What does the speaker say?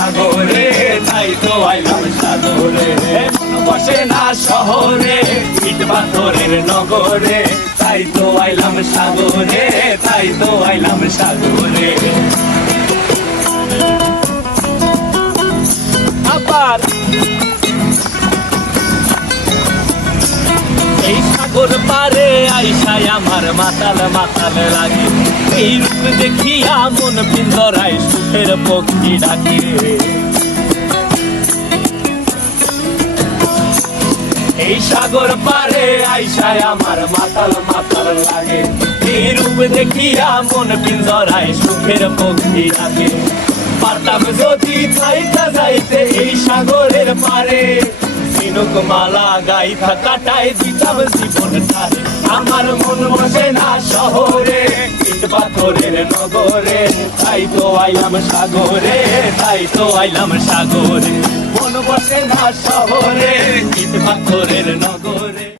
সাগরে, তাই তো আইলাম সাগরে। মন বসে না শহরে, ইট পাথরের নগরে, তাই তো আইলাম সাগরে, তাই তো আইলাম সাগরে। আবার এই সাগর পারে আইসায় আমার মাতাল মাতাল লাগে, এই রূপ দেখিয়া মন পিঞ্জরায় সুখের পক্ষী ডাকে। এই সাগর পারে আইসায় আমার মাতাল মাতাল লাগে, এই রূপ দেখিয়া মন পিঞ্জরায় সুখের পক্ষী ডাকে। পারতাম যদি থাইকা যাইতে এই সাগরের পারে, ঝিনুক মালা গাইথা কাটায় দিতাম জীবনটারে। আমার মন বসে না শহরে, ইট পাথরের নগরে, তাই তো আইলাম সাগরে, তাই তো আইলাম সাগরে। মন বসে না শহরে, ইট পাথরের নগরে।